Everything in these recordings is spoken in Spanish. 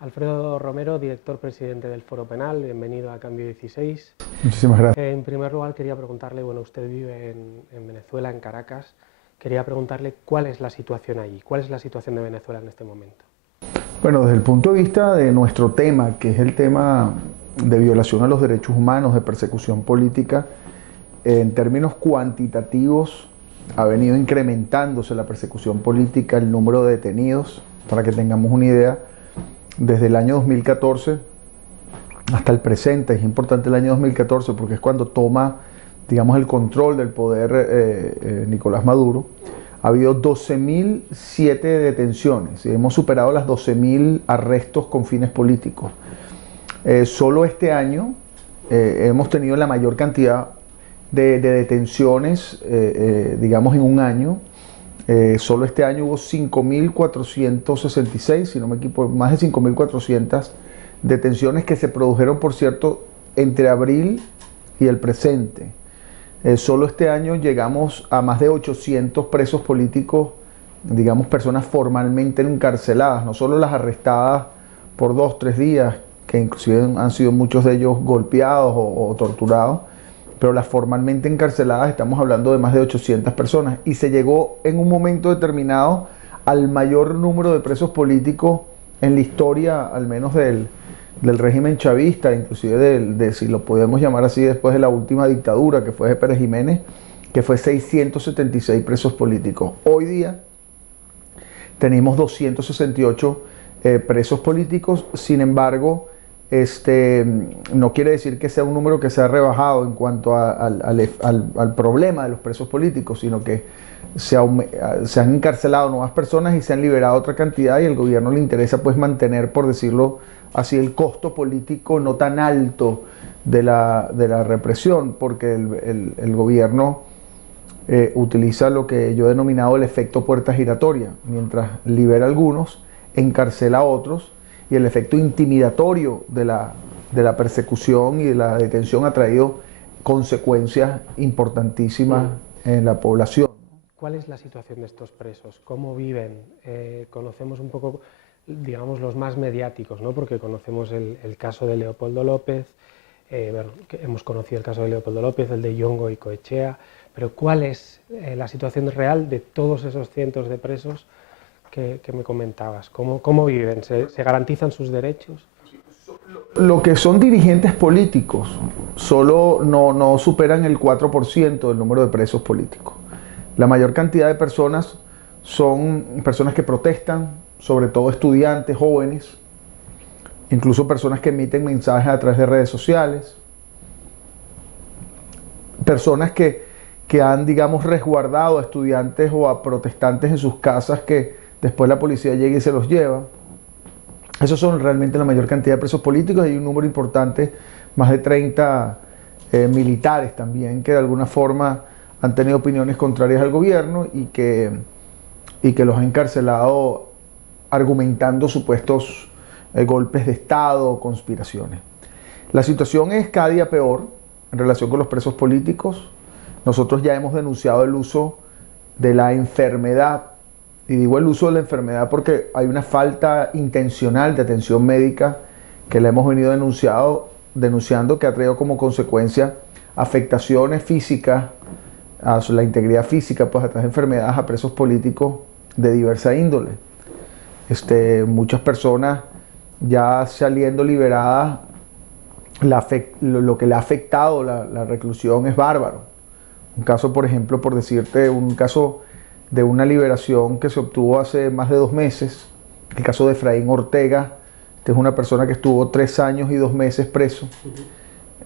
Alfredo Romero, director presidente del Foro Penal, bienvenido a Cambio 16. Muchísimas gracias. En primer lugar quería preguntarle, bueno, usted vive en Venezuela, en Caracas, quería preguntarle cuál es la situación allí, cuál es la situación de Venezuela en este momento. Bueno, desde el punto de vista de nuestro tema, que es el tema de violación a los derechos humanos, de persecución política, en términos cuantitativos ha venido incrementándose la persecución política, el número de detenidos, para que tengamos una idea, desde el año 2014 hasta el presente. Es importante el año 2014 porque es cuando toma, digamos, el control del poder Nicolás Maduro. Ha habido 12.007 detenciones y hemos superado las 12.000 arrestos con fines políticos. Solo este año hemos tenido la mayor cantidad de detenciones, digamos, en un año. Solo este año hubo 5.466, si no me equivoco, más de 5.400 detenciones que se produjeron, por cierto, entre abril y el presente. Solo este año llegamos a más de 800 presos políticos, digamos, personas formalmente encarceladas, no solo las arrestadas por 2 o 3 días, que inclusive han sido muchos de ellos golpeados o torturados, pero las formalmente encarceladas estamos hablando de más de 800 personas, y se llegó en un momento determinado al mayor número de presos políticos en la historia, al menos del régimen chavista, inclusive si lo podemos llamar así, después de la última dictadura, que fue de Pérez Jiménez, que fue 676 presos políticos. Hoy día tenemos 268 presos políticos. Sin embargo, no quiere decir que sea un número que se ha rebajado en cuanto al problema de los presos políticos, sino que se han encarcelado nuevas personas y se han liberado otra cantidad, y al gobierno le interesa, pues, mantener, por decirlo así, el costo político no tan alto de la represión, porque el gobierno utiliza lo que yo he denominado el efecto puerta giratoria. Mientras libera a algunos, encarcela a otros, y el efecto intimidatorio de la persecución y de la detención ha traído consecuencias importantísimas en la población. ¿Cuál es la situación de estos presos? ¿Cómo viven? Conocemos un poco, digamos, los más mediáticos, ¿no? Porque conocemos el caso de Leopoldo López, bueno, hemos conocido el caso de Leopoldo López, el de Yongo y Coechea, pero ¿cuál es la situación real de todos esos cientos de presos que me comentabas? ¿Cómo viven? ¿Se garantizan sus derechos? Lo que son dirigentes políticos solo no superan el 4% del número de presos políticos. La mayor cantidad de personas son personas que protestan, sobre todo estudiantes, jóvenes, incluso personas que emiten mensajes a través de redes sociales, personas que han, digamos, resguardado a estudiantes o a protestantes en sus casas, que después la policía llega y se los lleva. Esos son realmente la mayor cantidad de presos políticos. Hay un número importante, más de 30 militares también, que de alguna forma han tenido opiniones contrarias al gobierno y que los han encarcelado argumentando supuestos golpes de Estado o conspiraciones. La situación es cada día peor en relación con los presos políticos. Nosotros ya hemos denunciado el uso de la enfermedad, y digo el uso de la enfermedad porque hay una falta intencional de atención médica que la hemos venido denunciando, que ha traído como consecuencia afectaciones físicas a la integridad física, pues, a través de enfermedades, a presos políticos de diversa índole. Muchas personas ya saliendo liberadas, lo que le ha afectado la reclusión es bárbaro. Un caso, por ejemplo, por decirte, un caso de una liberación que se obtuvo hace más de 2 meses, el caso de Efraín Ortega. Este es una persona que estuvo 3 años y 2 meses preso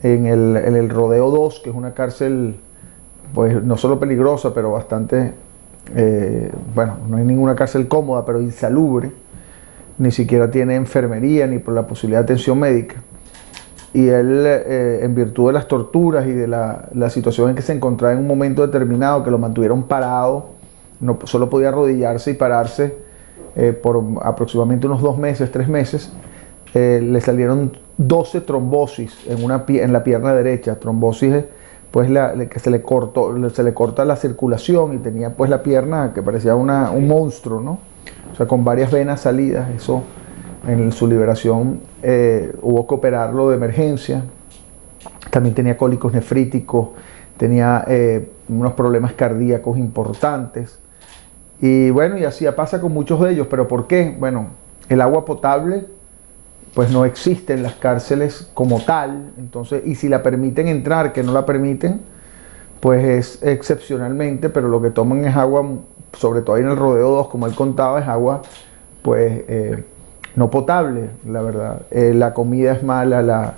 en el Rodeo 2, que es una cárcel, pues, no solo peligrosa, pero bastante, bueno, no hay ninguna cárcel cómoda, pero insalubre. Ni siquiera tiene enfermería ni por la posibilidad de atención médica. Y él, en virtud de las torturas y de la situación en que se encontraba en un momento determinado, que lo mantuvieron parado, no solo podía arrodillarse y pararse por aproximadamente unos 2 meses, 3 meses, le salieron 12 trombosis en la pierna derecha. Trombosis, pues, que se le corta la circulación, y tenía, pues, la pierna que parecía un monstruo, ¿no? O sea, con varias venas salidas. Eso en su liberación hubo que operarlo de emergencia. También tenía cólicos nefríticos, tenía unos problemas cardíacos importantes. Y bueno, y así pasa con muchos de ellos. ¿Pero por qué? Bueno, el agua potable pues no existe en las cárceles como tal. Entonces, y si la permiten entrar, que no la permiten, pues es excepcionalmente, pero lo que toman es agua, sobre todo ahí en el Rodeo 2, como él contaba, es agua pues no potable, la verdad. La comida es mala,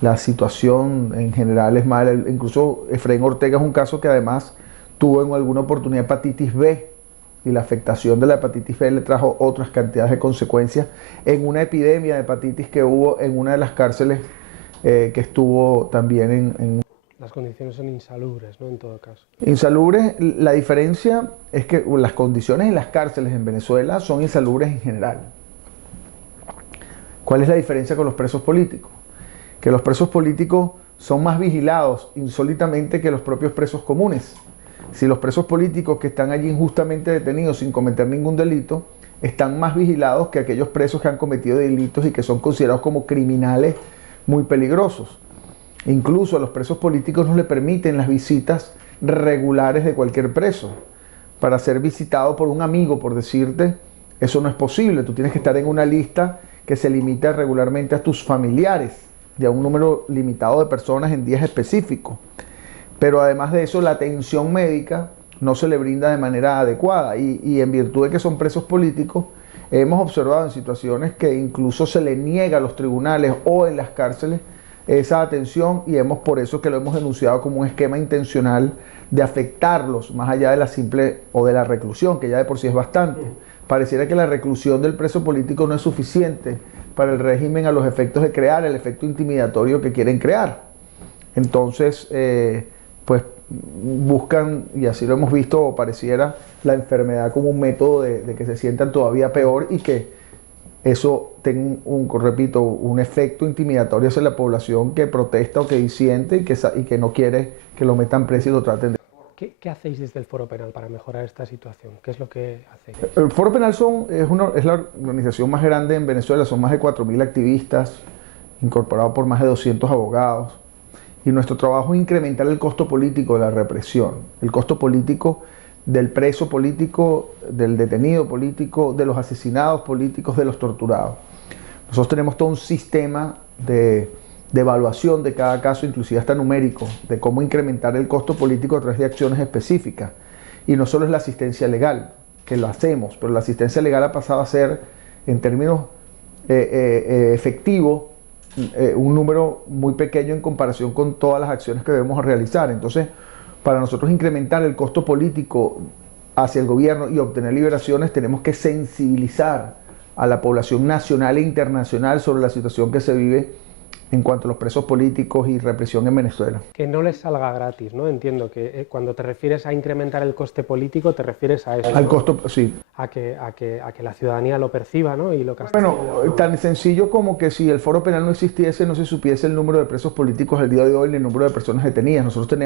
la situación en general es mala. Incluso Efraín Ortega es un caso que además tuvo en alguna oportunidad hepatitis B, y la afectación de la hepatitis B le trajo otras cantidades de consecuencias en una epidemia de hepatitis que hubo en una de las cárceles que estuvo también en... Las condiciones son insalubres, ¿no? En todo caso. Insalubres, la diferencia es que las condiciones en las cárceles en Venezuela son insalubres en general. ¿Cuál es la diferencia con los presos políticos? Que los presos políticos son más vigilados insólitamente que los propios presos comunes. Si los presos políticos que están allí injustamente detenidos sin cometer ningún delito están más vigilados que aquellos presos que han cometido delitos y que son considerados como criminales muy peligrosos. Incluso a los presos políticos no les permiten las visitas regulares de cualquier preso. Para ser visitado por un amigo, por decirte, eso no es posible. Tú tienes que estar en una lista que se limita regularmente a tus familiares y a un número limitado de personas en días específicos. Pero además de eso, la atención médica no se le brinda de manera adecuada y en virtud de que son presos políticos, hemos observado en situaciones que incluso se le niega a los tribunales o en las cárceles esa atención, y por eso que lo hemos denunciado como un esquema intencional de afectarlos más allá de la simple o de la reclusión, que ya de por sí es bastante. Pareciera que la reclusión del preso político no es suficiente para el régimen a los efectos de crear el efecto intimidatorio que quieren crear. Entonces, pues buscan, y así lo hemos visto, pareciera la enfermedad como un método de que se sientan todavía peor y que eso tenga repito, un efecto intimidatorio hacia la población que protesta o que disiente y que no quiere que lo metan preso y lo traten de... ¿Qué hacéis desde el Foro Penal para mejorar esta situación? ¿Qué es lo que hacéis? El Foro Penal es la organización más grande en Venezuela, son más de 4.000 activistas, incorporados por más de 200 abogados. Y nuestro trabajo es incrementar el costo político de la represión, el costo político del preso político, del detenido político, de los asesinados políticos, de los torturados. Nosotros tenemos todo un sistema de evaluación de cada caso, inclusive hasta numérico, de cómo incrementar el costo político a través de acciones específicas. Y no solo es la asistencia legal, que lo hacemos, pero la asistencia legal ha pasado a ser, en términos efectivos, un número muy pequeño en comparación con todas las acciones que debemos realizar. Entonces, para nosotros incrementar el costo político hacia el gobierno y obtener liberaciones, tenemos que sensibilizar a la población nacional e internacional sobre la situación que se vive en cuanto a los presos políticos y represión en Venezuela. Que no les salga gratis, ¿no? Entiendo que cuando te refieres a incrementar el coste político, te refieres a eso. Al costo, sí. A que la ciudadanía lo perciba, ¿no? Y lo castigue. Bueno, tan sencillo como que si el Foro Penal no existiese, no se supiese el número de presos políticos al día de hoy ni el número de personas detenidas. Nosotros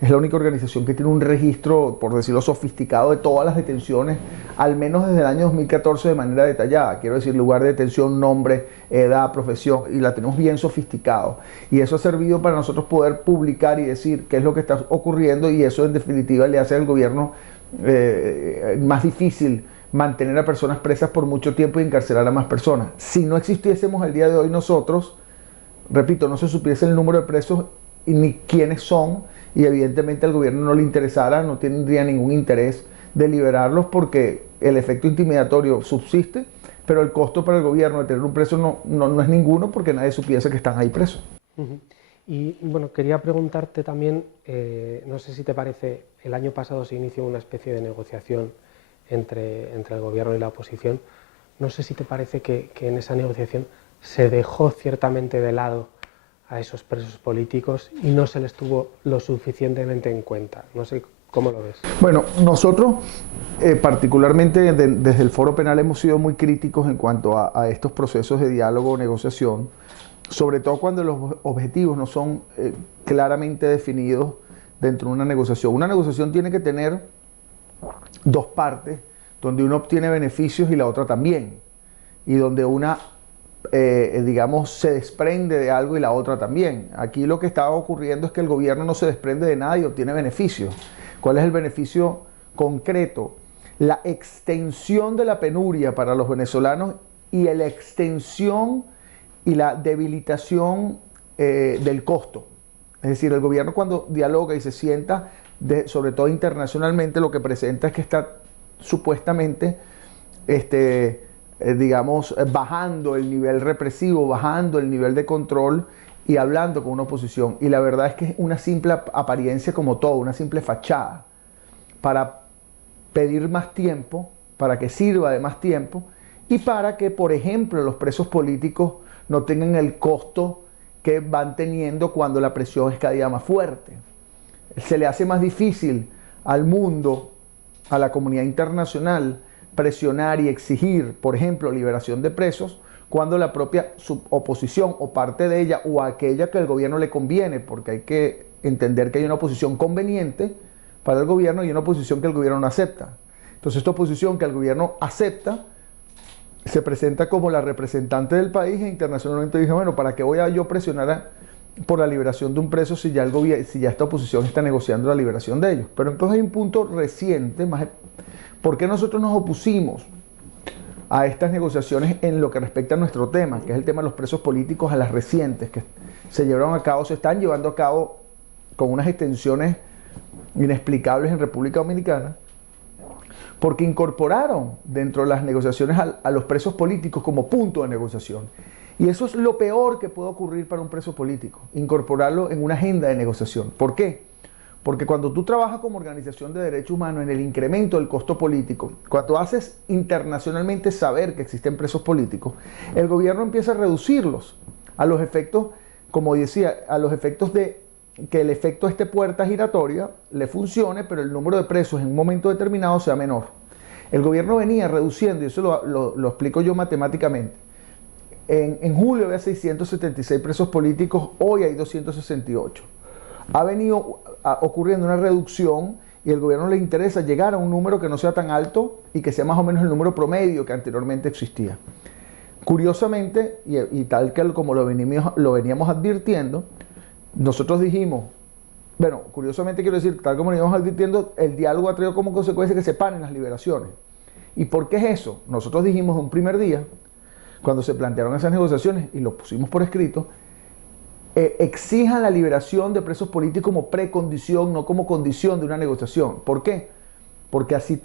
es la única organización que tiene un registro, por decirlo sofisticado, de todas las detenciones, al menos desde el año 2014 de manera detallada. Quiero decir, lugar de detención, nombre, edad, profesión, y la tenemos bien sofisticado. Y eso ha servido para nosotros poder publicar y decir qué es lo que está ocurriendo, y eso en definitiva le hace al gobierno más difícil mantener a personas presas por mucho tiempo y encarcelar a más personas. Si no existiésemos el día de hoy nosotros, repito, no se supiese el número de presos ni quiénes son, y evidentemente al gobierno no le interesara, no tendría ningún interés de liberarlos porque el efecto intimidatorio subsiste, pero el costo para el gobierno de tener un preso no es ninguno porque nadie supiese que están ahí presos. Y bueno, quería preguntarte también, no sé si te parece, el año pasado se inició una especie de negociación entre el gobierno y la oposición. No sé si te parece que en esa negociación se dejó ciertamente de lado a esos presos políticos y no se les tuvo lo suficientemente en cuenta. No sé cómo lo ves. Bueno, nosotros particularmente desde el Foro Penal hemos sido muy críticos en cuanto a estos procesos de diálogo o negociación, sobre todo cuando los objetivos no son claramente definidos dentro de una negociación. Una negociación tiene que tener dos partes, donde uno obtiene beneficios y la otra también, y donde una digamos, se desprende de algo y la otra también. Aquí lo que está ocurriendo es que el gobierno no se desprende de nada y obtiene beneficios. ¿Cuál es el beneficio concreto? La extensión de la penuria para los venezolanos y la extensión y la debilitación del costo. Es decir, el gobierno cuando dialoga y se sienta, sobre todo internacionalmente, lo que presenta es que está supuestamente digamos, bajando el nivel represivo, bajando el nivel de control y hablando con una oposición. Y la verdad es que es una simple apariencia como todo, una simple fachada para pedir más tiempo, para que sirva de más tiempo y para que, por ejemplo, los presos políticos no tengan el costo que van teniendo cuando la presión es cada día más fuerte. Se le hace más difícil al mundo, a la comunidad internacional, presionar y exigir, por ejemplo, liberación de presos, cuando la propia oposición o parte de ella o aquella que al gobierno le conviene, porque hay que entender que hay una oposición conveniente para el gobierno y una oposición que el gobierno no acepta. Entonces esta oposición que el gobierno acepta se presenta como la representante del país e internacionalmente dice, bueno, ¿para qué voy a yo presionar por la liberación de un preso si ya esta oposición está negociando la liberación de ellos? Pero entonces hay un punto reciente, ¿por qué nosotros nos opusimos a estas negociaciones en lo que respecta a nuestro tema, que es el tema de los presos políticos, a las recientes que se llevaron a cabo, se están llevando a cabo con unas extensiones inexplicables en República Dominicana? Porque incorporaron dentro de las negociaciones a los presos políticos como punto de negociación. Y eso es lo peor que puede ocurrir para un preso político, incorporarlo en una agenda de negociación. ¿Por qué? Porque cuando tú trabajas como organización de derechos humanos en el incremento del costo político, cuando haces internacionalmente saber que existen presos políticos, el gobierno empieza a reducirlos a los efectos, como decía, a los efectos de que el efecto puerta giratoria le funcione, pero el número de presos en un momento determinado sea menor. El gobierno venía reduciendo, y eso lo explico yo matemáticamente. En julio había 676 presos políticos, hoy hay 268. Ha venido ocurriendo una reducción y el gobierno le interesa llegar a un número que no sea tan alto y que sea más o menos el número promedio que anteriormente existía. Curiosamente, y tal que como lo veníamos advirtiendo, nosotros dijimos, bueno, curiosamente quiero decir, tal como lo íbamos advirtiendo, el diálogo ha traído como consecuencia que se paren las liberaciones. ¿Y por qué es eso? Nosotros dijimos un primer día, cuando se plantearon esas negociaciones y lo pusimos por escrito, exijan la liberación de presos políticos como precondición, no como condición de una negociación. ¿Por qué? Porque así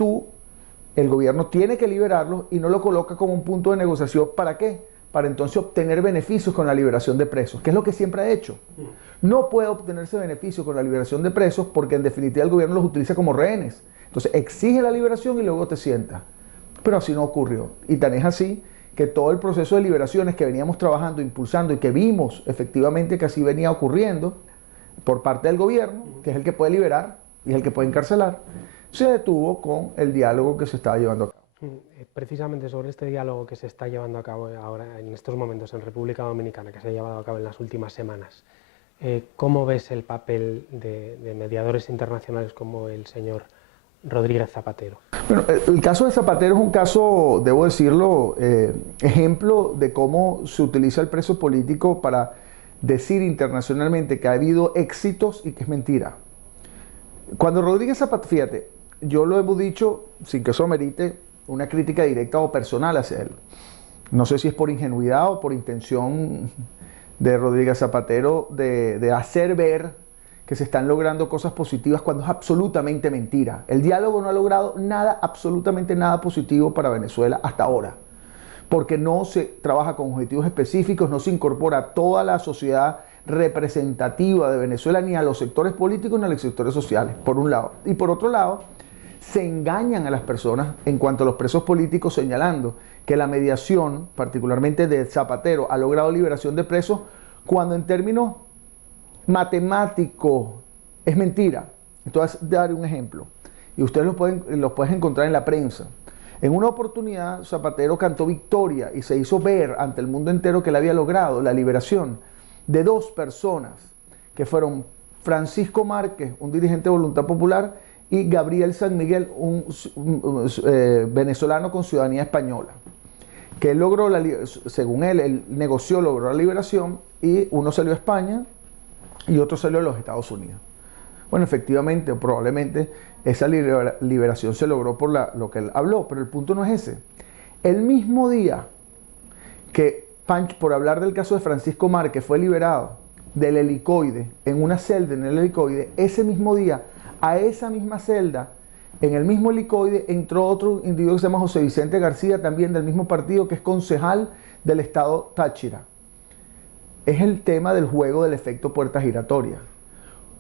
el gobierno tiene que liberarlos y no lo coloca como un punto de negociación. ¿Para qué? Para entonces obtener beneficios con la liberación de presos, que es lo que siempre ha hecho. No puede obtenerse beneficio con la liberación de presos porque en definitiva el gobierno los utiliza como rehenes. Entonces exige la liberación y luego te sienta. Pero así no ocurrió. Y tan es así que todo el proceso de liberaciones que veníamos trabajando, impulsando y que vimos efectivamente que así venía ocurriendo por parte del gobierno, que es el que puede liberar y es el que puede encarcelar, se detuvo con el diálogo que se estaba llevando a cabo. Precisamente sobre este diálogo que se está llevando a cabo ahora, en estos momentos, en República Dominicana, que se ha llevado a cabo en las últimas semanas, ¿cómo ves el papel de mediadores internacionales como el señor Rodríguez Zapatero? Bueno, el caso de Zapatero es un caso, debo decirlo, ejemplo de cómo se utiliza el preso político para decir internacionalmente que ha habido éxitos y que es mentira. Cuando Rodríguez Zapatero, fíjate, yo lo hemos dicho sin que eso merite una crítica directa o personal hacia él. No sé si es por ingenuidad o por intención de Rodríguez Zapatero de hacer ver que se están logrando cosas positivas cuando es absolutamente mentira. El diálogo no ha logrado nada, absolutamente nada positivo para Venezuela hasta ahora, porque no se trabaja con objetivos específicos, no se incorpora a toda la sociedad representativa de Venezuela, ni a los sectores políticos ni a los sectores sociales, por un lado. Y por otro lado, se engañan a las personas en cuanto a los presos políticos, señalando que la mediación, particularmente de Zapatero, ha logrado liberación de presos, cuando en términos matemáticos es mentira. Entonces, daré un ejemplo, y ustedes los pueden encontrar en la prensa. En una oportunidad, Zapatero cantó victoria y se hizo ver ante el mundo entero que él había logrado la liberación de dos personas, que fueron Francisco Márquez, un dirigente de Voluntad Popular, y Gabriel San Miguel, un venezolano con ciudadanía española. que él logró, según él negoció, logró la liberación y uno salió a España y otro salió a los Estados Unidos. Bueno, efectivamente, o probablemente esa liberación se logró por lo que él habló, pero el punto no es ese. El mismo día que Pancho, por hablar del caso de Francisco Márquez, fue liberado del helicoide, en una celda en el helicoide, ese mismo día, a esa misma celda, en el mismo helicoide, entró otro individuo que se llama José Vicente García, también del mismo partido, que es concejal del estado Táchira. Es el tema del juego del efecto puerta giratoria.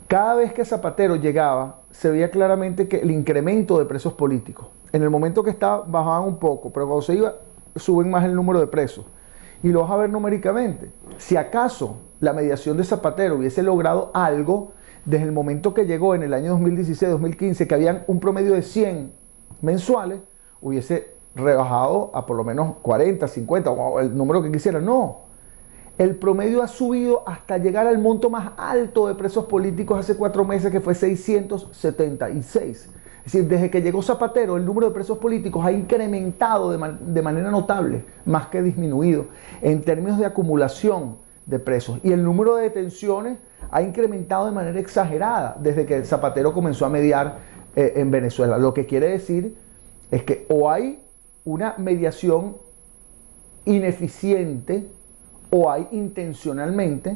Cada vez que Zapatero llegaba, se veía claramente que el incremento de presos políticos, en el momento que estaba, bajaban un poco, pero cuando se iba, suben más el número de presos. Y lo vas a ver numéricamente. Si acaso la mediación de Zapatero hubiese logrado algo, desde el momento que llegó en el año 2016-2015, que habían un promedio de 100 mensuales, hubiese rebajado a por lo menos 40, 50, o el número que quisiera. No. El promedio ha subido hasta llegar al monto más alto de presos políticos hace 4 meses, que fue 676. Es decir, desde que llegó Zapatero, el número de presos políticos ha incrementado de manera notable, más que disminuido, en términos de acumulación de presos. Y el número de detenciones ha incrementado de manera exagerada desde que Zapatero comenzó a mediar en Venezuela. Lo que quiere decir es que o hay una mediación ineficiente o hay intencionalmente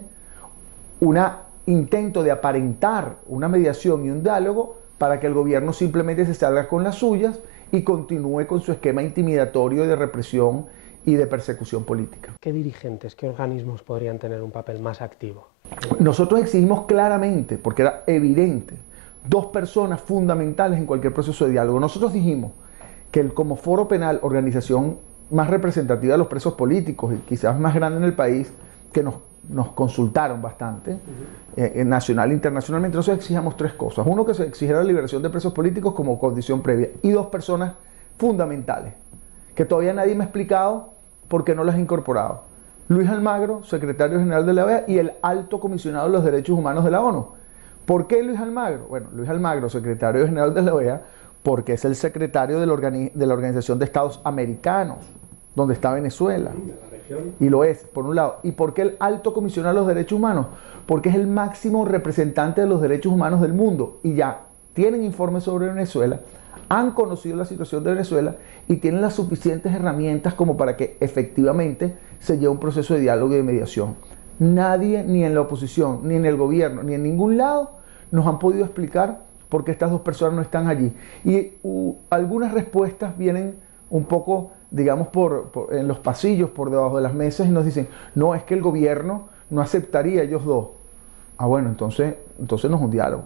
un intento de aparentar una mediación y un diálogo para que el gobierno simplemente se salga con las suyas y continúe con su esquema intimidatorio de represión y de persecución política. ¿Qué dirigentes, qué organismos podrían tener un papel más activo? Nosotros exigimos claramente, porque era evidente, 2 personas fundamentales en cualquier proceso de diálogo. Nosotros dijimos que como foro penal, organización más representativa de los presos políticos y quizás más grande en el país, que nos consultaron bastante, nacional e internacionalmente, nosotros exigíamos 3 cosas. Uno, que se exigiera la liberación de presos políticos como condición previa, y 2 personas fundamentales, que todavía nadie me ha explicado por qué no las ha incorporado. Luis Almagro, secretario general de la OEA, y el alto comisionado de los derechos humanos de la ONU. ¿Por qué Luis Almagro? Bueno, Luis Almagro, secretario general de la OEA, porque es el secretario de la Organización de Estados Americanos, donde está Venezuela. Y lo es, por un lado. ¿Y por qué el alto comisionado de los derechos humanos? Porque es el máximo representante de los derechos humanos del mundo. Y ya tienen informes sobre Venezuela, han conocido la situación de Venezuela y tienen las suficientes herramientas como para que efectivamente se lleve un proceso de diálogo y de mediación. Nadie, ni en la oposición, ni en el gobierno, ni en ningún lado, nos han podido explicar por qué estas 2 personas no están allí. Y algunas respuestas vienen un poco, digamos, en los pasillos, por debajo de las mesas, y nos dicen, no, es que el gobierno no aceptaría a ellos 2. Ah, bueno, entonces no es un diálogo.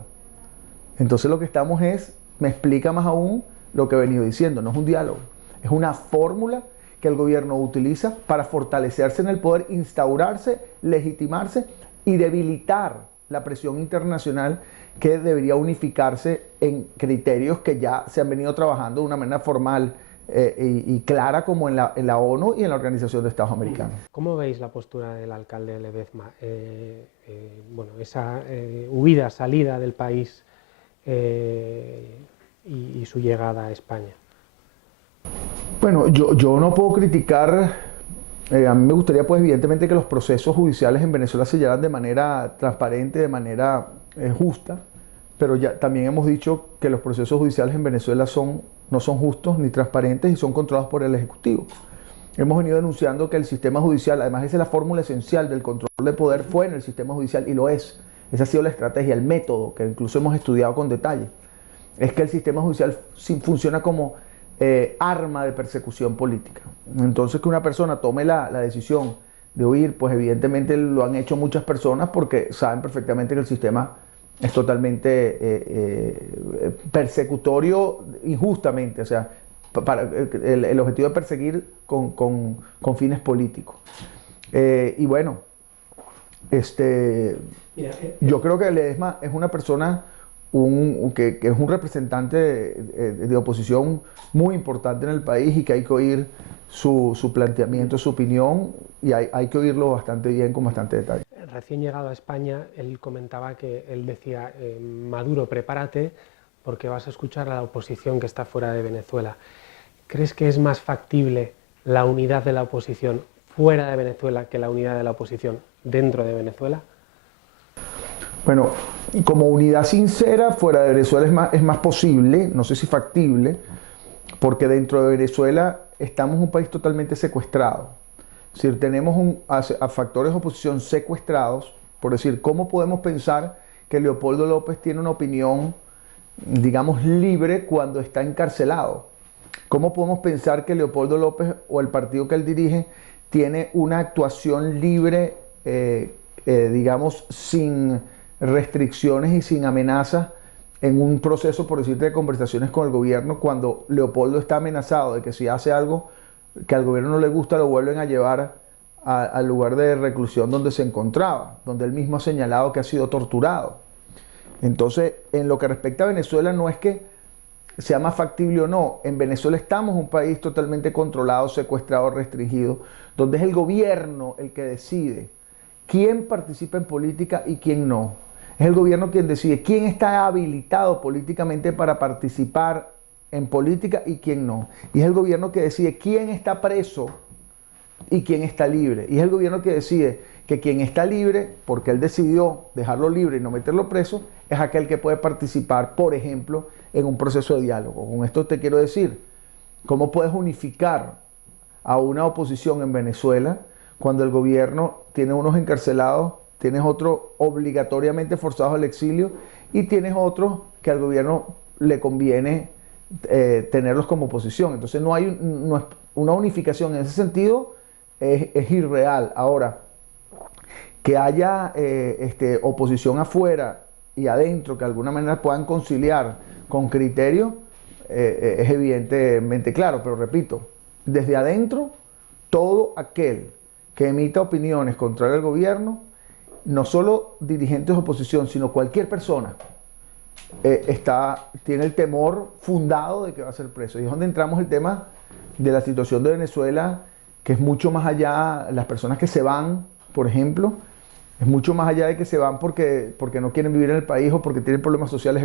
Entonces lo que estamos me explica más aún lo que he venido diciendo, no es un diálogo, es una fórmula que el gobierno utiliza para fortalecerse en el poder, instaurarse, legitimarse y debilitar la presión internacional, que debería unificarse en criterios que ya se han venido trabajando de una manera formal y clara, como en la ONU y en la Organización de Estados Americanos. ¿Cómo veis la postura del alcalde Ledezma? Bueno, esa huida, salida del país y su llegada a España. Bueno, yo no puedo criticar, a mí me gustaría pues evidentemente que los procesos judiciales en Venezuela se llevaran de manera transparente, de manera justa, pero ya también hemos dicho que los procesos judiciales en Venezuela no son justos ni transparentes y son controlados por el Ejecutivo. Hemos venido denunciando que el sistema judicial, además esa es la fórmula esencial del control de poder, fue en el sistema judicial, y lo es. Esa ha sido la estrategia, el método que incluso hemos estudiado con detalle. Es que el sistema judicial funciona como arma de persecución política. Entonces, que una persona tome la decisión de huir, pues evidentemente lo han hecho muchas personas porque saben perfectamente que el sistema es totalmente persecutorio injustamente, o sea, el objetivo de perseguir con fines políticos. Y bueno, yo creo que Ledezma es una persona que es un representante de oposición muy importante en el país, y que hay que oír su planteamiento, su opinión, y hay que oírlo bastante bien, con bastante detalle. Recién llegado a España, él comentaba que él decía, Maduro, prepárate porque vas a escuchar a la oposición que está fuera de Venezuela. ¿Crees que es más factible la unidad de la oposición fuera de Venezuela que la unidad de la oposición dentro de Venezuela? Bueno, como unidad sincera fuera de Venezuela es más posible, no sé si factible, porque dentro de Venezuela estamos un país totalmente secuestrado. Es decir, tenemos a factores de oposición secuestrados, por decir, ¿cómo podemos pensar que Leopoldo López tiene una opinión, digamos, libre cuando está encarcelado? ¿Cómo podemos pensar que Leopoldo López o el partido que él dirige tiene una actuación libre, digamos, sin restricciones y sin amenazas en un proceso, por decirte, de conversaciones con el gobierno, cuando Leopoldo está amenazado de que si hace algo que al gobierno no le gusta, lo vuelven a llevar al lugar de reclusión donde se encontraba, donde él mismo ha señalado que ha sido torturado? Entonces, en lo que respecta a Venezuela, no es que sea más factible o no. En Venezuela estamos un país totalmente controlado, secuestrado, restringido, donde es el gobierno el que decide quién participa en política y quién no. Es el gobierno quien decide quién está habilitado políticamente para participar en política y quién no. Y es el gobierno que decide quién está preso y quién está libre. Y es el gobierno que decide que quien está libre, porque él decidió dejarlo libre y no meterlo preso, es aquel que puede participar, por ejemplo, en un proceso de diálogo. Con esto te quiero decir, ¿cómo puedes unificar a una oposición en Venezuela cuando el gobierno tiene unos encarcelados, tienes otros obligatoriamente forzados al exilio y tienes otros que al gobierno le conviene tenerlos como oposición? Entonces no hay una unificación en ese sentido, es irreal. Ahora, que haya oposición afuera y adentro que de alguna manera puedan conciliar con criterio, es evidentemente claro, pero repito, desde adentro, todo aquel que emita opiniones contrarias al gobierno, no solo dirigentes de oposición, sino cualquier persona, tiene el temor fundado de que va a ser preso. Y es donde entramos el tema de la situación de Venezuela, que es mucho más allá, las personas que se van, por ejemplo, es mucho más allá de que se van porque no quieren vivir en el país o porque tienen problemas sociales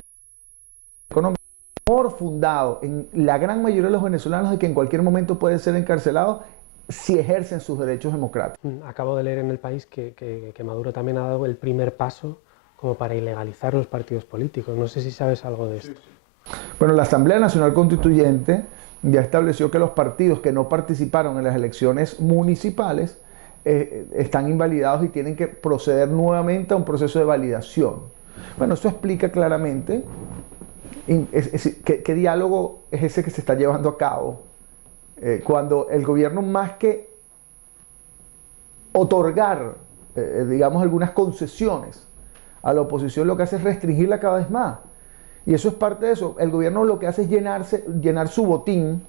económicos. Temor fundado en la gran mayoría de los venezolanos de que en cualquier momento pueden ser encarcelados si ejercen sus derechos democráticos. Acabo de leer en El País que Maduro también ha dado el primer paso como para ilegalizar los partidos políticos. No sé si sabes algo de esto. Bueno, la Asamblea Nacional Constituyente ya estableció que los partidos que no participaron en las elecciones municipales están invalidados y tienen que proceder nuevamente a un proceso de validación. Bueno, eso explica claramente qué diálogo es ese que se está llevando a cabo cuando el gobierno, más que otorgar, digamos, algunas concesiones a la oposición, lo que hace es restringirla cada vez más. Y eso es parte de eso. El gobierno lo que hace es llenar su botín,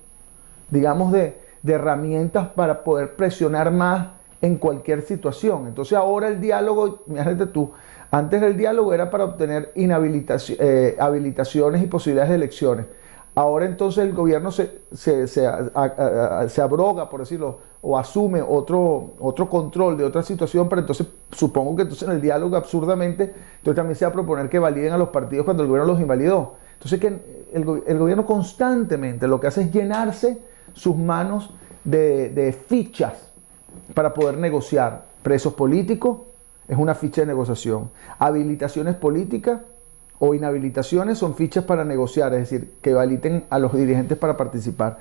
digamos, de herramientas para poder presionar más en cualquier situación. Entonces ahora el diálogo, imagínate tú, antes el diálogo era para obtener habilitaciones y posibilidades de elecciones. Ahora entonces el gobierno se abroga, por decirlo, o asume otro control de otra situación, pero entonces supongo que entonces en el diálogo absurdamente entonces también se va a proponer que validen a los partidos cuando el gobierno los invalidó. Entonces que el gobierno constantemente lo que hace es llenarse sus manos de fichas para poder negociar. Presos políticos es una ficha de negociación. Habilitaciones políticas o inhabilitaciones son fichas para negociar, es decir, que habiliten a los dirigentes para participar.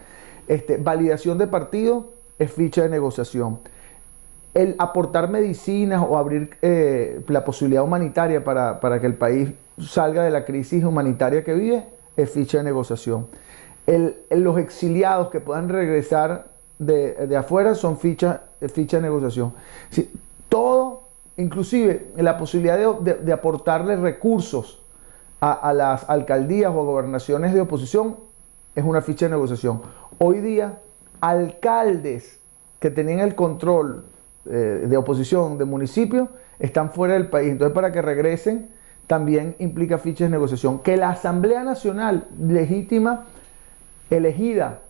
Validación de partido es ficha de negociación. El aportar medicinas o abrir la posibilidad humanitaria para que el país salga de la crisis humanitaria que vive es ficha de negociación. Los exiliados que puedan regresar de afuera son ficha de negociación. Sí, todo, inclusive la posibilidad de aportarle recursos a las alcaldías o gobernaciones de oposición, es una ficha de negociación. Hoy día, alcaldes que tenían el control de oposición de municipios están fuera del país. Entonces, para que regresen, también implica fichas de negociación. Que la Asamblea Nacional legítima, elegida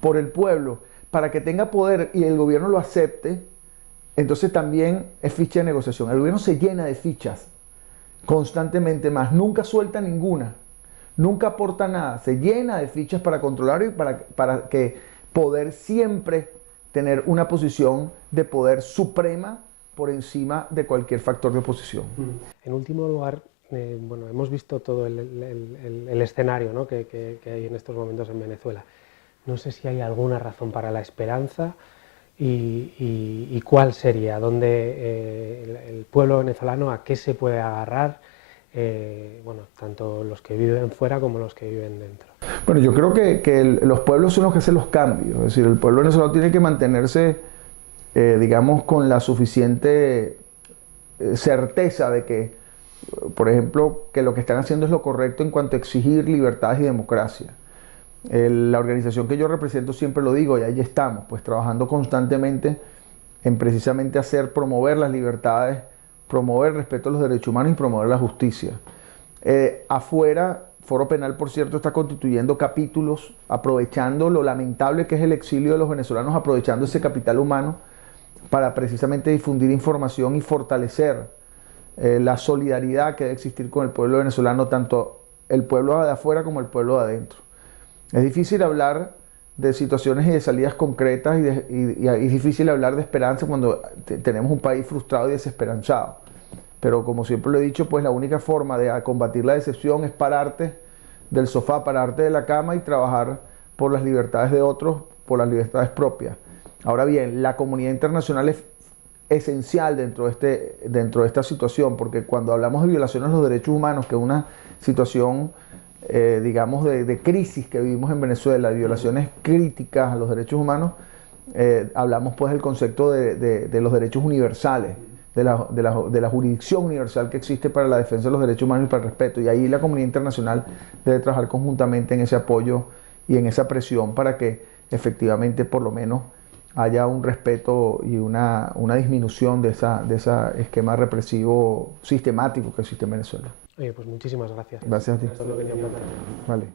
por el pueblo, para que tenga poder y el gobierno lo acepte, entonces también es ficha de negociación. El gobierno se llena de fichas constantemente más, nunca suelta ninguna, nunca aporta nada, se llena de fichas para controlar y para que poder siempre tener una posición de poder suprema por encima de cualquier factor de oposición. En último lugar, bueno, hemos visto todo el escenario, ¿no?, que hay en estos momentos en Venezuela. No sé si hay alguna razón para la esperanza y cuál sería, dónde el pueblo venezolano, a qué se puede agarrar, bueno, tanto los que viven fuera como los que viven dentro. Bueno, yo creo que los pueblos son los que hacen los cambios, es decir, el pueblo venezolano tiene que mantenerse, digamos, con la suficiente certeza de que, por ejemplo, que lo que están haciendo es lo correcto en cuanto a exigir libertades y democracia. La organización que yo represento siempre lo digo, y ahí estamos, pues trabajando constantemente en precisamente promover las libertades, promover el respeto a los derechos humanos y promover la justicia. Afuera, Foro Penal, por cierto, está constituyendo capítulos, aprovechando lo lamentable que es el exilio de los venezolanos, aprovechando ese capital humano para precisamente difundir información y fortalecer la solidaridad que debe existir con el pueblo venezolano, tanto el pueblo de afuera como el pueblo de adentro. Es difícil hablar de situaciones y de salidas concretas y es difícil hablar de esperanza cuando tenemos un país frustrado y desesperanzado. Pero como siempre lo he dicho, pues la única forma de combatir la decepción es pararte del sofá, pararte de la cama y trabajar por las libertades de otros, por las libertades propias. Ahora bien, la comunidad internacional es esencial dentro de esta situación, porque cuando hablamos de violaciones a los derechos humanos, que es una situación, digamos, de crisis que vivimos en Venezuela, violaciones críticas a los derechos humanos, hablamos pues del concepto de los derechos universales, de la jurisdicción universal que existe para la defensa de los derechos humanos y para el respeto. Y ahí la comunidad internacional debe trabajar conjuntamente en ese apoyo y en esa presión para que efectivamente por lo menos haya un respeto y una disminución de ese esquema represivo sistemático que existe en Venezuela. Oye, pues muchísimas gracias. Gracias a ti. Esto es lo que tenía que hacer. Vale.